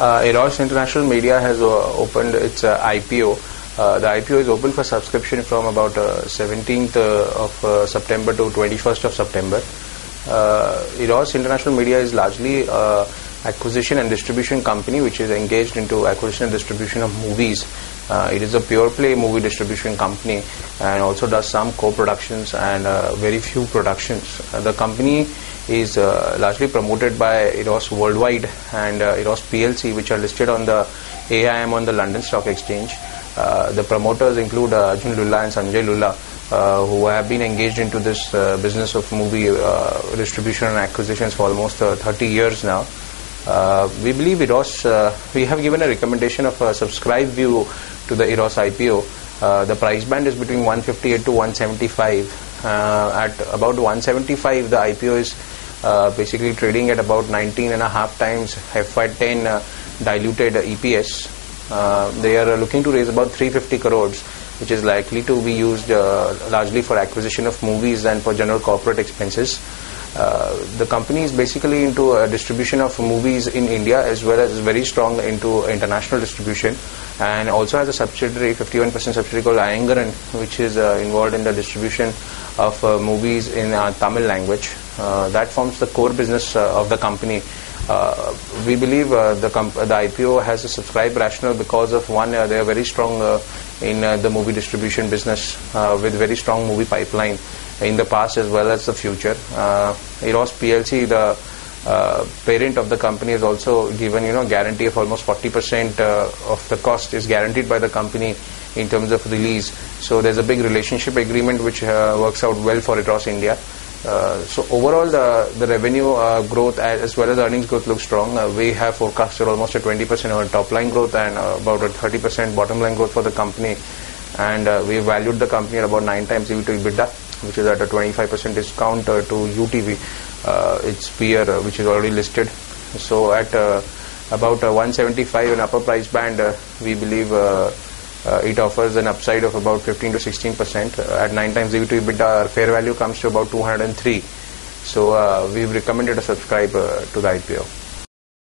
Eros International Media has opened its IPO. The IPO is open for subscription from about 17th of September to 21st of September. Eros International Media is largely acquisition and distribution company which is engaged into acquisition and distribution of movies. It is a pure play movie distribution company and also does some co-productions and very few productions. The company is largely promoted by Eros Worldwide and Eros PLC, which are listed on the AIM on the London Stock Exchange. The promoters include Arjun Lulla and Sanjay Lulla, who have been engaged into this business of movie distribution and acquisitions for almost 30 years now. We believe Eros, we have given a recommendation of a subscribe view to the Eros IPO. The price band is between 158 to 175. At about 175, the IPO is basically trading at about 19.5 times FY10 diluted EPS. They are looking to raise about 350 crores, which is likely to be used largely for acquisition of movies and for general corporate expenses. The company is basically into distribution of movies in India as well as very strong into international distribution, and also has a subsidiary, 51% subsidiary called Iyengaran, which is involved in the distribution of movies in Tamil language. That forms the core business of the company. We believe the IPO has a subscribe rationale because of one, they are very strong in the movie distribution business with very strong movie pipeline in the past as well as the future. Eros PLC, the parent of the company, has also given guarantee of almost 40% of the cost is guaranteed by the company in terms of release. So there's a big relationship agreement which works out well for Eros India. So overall the revenue growth as well as earnings growth looks strong. We have forecasted almost a 20% on top line growth and about a 30% bottom line growth for the company, and we valued the company at about 9 times EV to EBITDA, which is at a 25% discount to UTV, its peer which is already listed. So at about 175 in upper price band, we believe it offers an upside of about 15 to 16%. At 9 times EV to EBITDA, our fair value comes to about 203. So we've recommended a subscribe to the IPO.